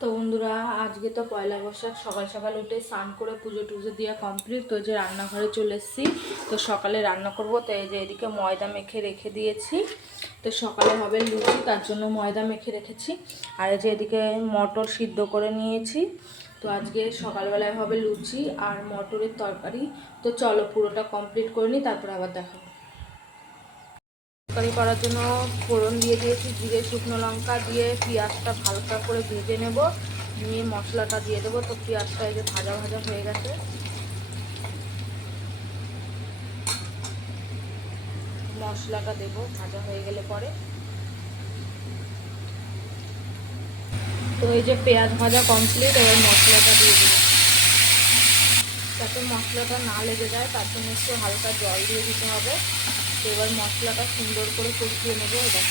তো বন্ধুরা, আজকে তো পয়লা বৈশাখ। সকাল সকাল উঠে স্নান করে পুজো টুজো দিয়ে কমপ্লিট। তো যে রান্নাঘরে চলে এসেছি, তো সকালে রান্না করব। তো এই যে এদিকে ময়দা মেখে রেখে দিয়েছি। তো সকালে হবে লুচি, তার জন্য ময়দা মেখে রেখেছি। আর এই যে এদিকে মটর সিদ্ধ করে নিয়েছি। তো আজকে সকালবেলায় হবে লুচি আর মটরের তরকারি। তো চলো পুরোটা কমপ্লিট করে নিই, তারপর আবার দেখাবো। তরকারি করার জন্য ফোড়ন দিয়ে দিয়েছি, জিরে শুকনো লঙ্কা দিয়ে পেঁয়াজটা হালকা করে ভেজে নেব, নিয়ে মশলাটা দিয়ে দেবো। তো পেঁয়াজটা এই যে ভাজা ভাজা হয়ে গেছে, মশলাটা দেবো ভাজা হয়ে গেলে পরে। তো এই যে পেঁয়াজ ভাজা কমপ্লিট, এবার মশলাটা দিয়ে দেবো। যাতে মশলাটা না লেগে যায় তার জন্য একটু হালকা জল দিয়ে দিতে হবে। তো এবার মশলাটা সুন্দর করে কষিয়ে নেবো। এটা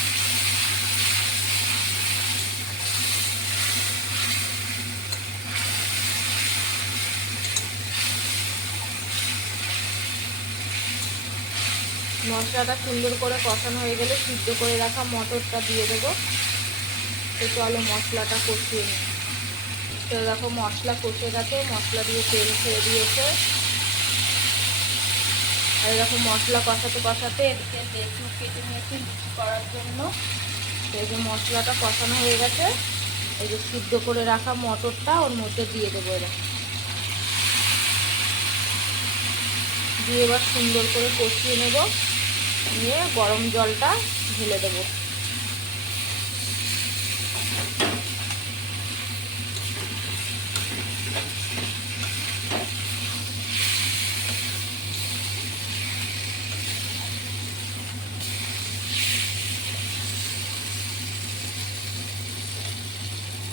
মশলাটা সুন্দর করে কষানো হয়ে গেলে সিদ্ধ করে রাখা মটরটা দিয়ে দেবো। তো চলো মশলাটা কষিয়ে নিই। তো দেখো মশলা কষে গেছে, মশলা দিয়ে তেল ছেড়ে দিয়েছে। আর দেখো মশলা কষাতে কষাতে এদিকে লেচু কেটে নিয়েছি লুচি করার জন্য। তো এই যে মশলাটা কষানো হয়ে গেছে, এই যে সিদ্ধ করে রাখা মটরটা ওর মধ্যে দিয়ে দেবো। এবার দিয়ে এবার সুন্দর করে কষিয়ে নেব, নিয়ে গরম জলটা ঢেলে দেবো।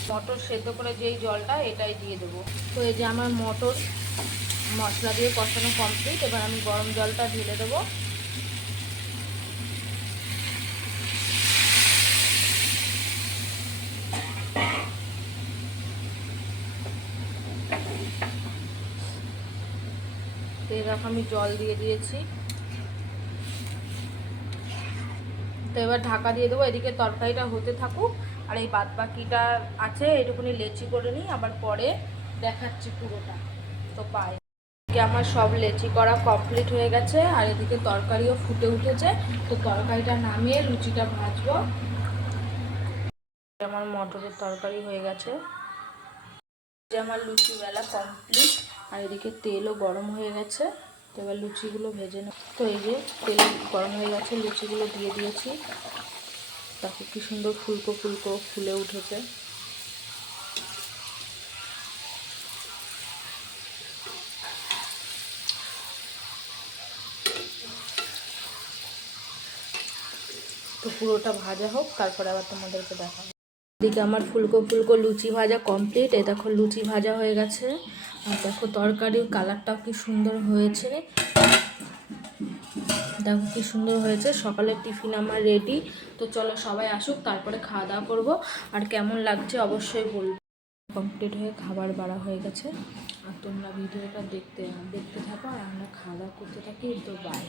মটর সেদ্ধ করে যেই জলটা এটাই দিয়ে দেবো। তো এই যে আমার মটর মশলা দিয়ে কষানো কমপ্লিট, এবার আমি গরম জলটা ঢেলে দেবো। তো এরকম আমি জল দিয়ে দিয়েছি। তো এবার ঢাকা দিয়ে দেবো, এদিকে তরকারিটা হতে থাকুক। আর এই বাদ বাকিটা আছে, এটুকুনি লেচি করে নিই, আবার পরে দেখাচ্ছি পুরোটা। তো পাই আমার সব লেচি করা কমপ্লিট হয়ে গেছে, আর এদিকে তরকারিও ফুটে উঠেছে। তো তরকারিটা নামিয়ে লুচিটা ভাজবো। আমার মটরের তরকারি হয়ে গেছে, যে আমার লুচি বেলা কমপ্লিট। আর এদিকে তেলও গরম হয়ে গেছে। তো এবার লুচিগুলো ভেজে নেব। তো এই যে তেল গরম হয়ে গেছে, লুচিগুলো দিয়ে দিয়েছি। দেখো কি সুন্দর ফুলকো ফুলকো ফুলে উঠেছে। তো পুরোটা ভাজা হোক, তারপরে আবার তোমাদেরকে দেখাবো। এদিকে আমার ফুলকো ফুলকো লুচি ভাজা কমপ্লিট। এই দেখো লুচি ভাজা হয়ে গেছে, আর দেখো তরকারির কালারটাও কি সুন্দর হয়েছে। দেখো কি সুন্দর হয়েছে। সকালের টিফিন আমার রেডি। তো চলো সবাই আসুক, তারপরে খাওয়া দাওয়া করবো। আর কেমন লাগছে অবশ্যই বলবো। কমপ্লিট হয়ে খাবার বাড়া হয়ে গেছে, আর তোমরা ভিডিওটা দেখতে থাকো, আর আমরা খাওয়া দাওয়া করতে থাকি। তো বাই।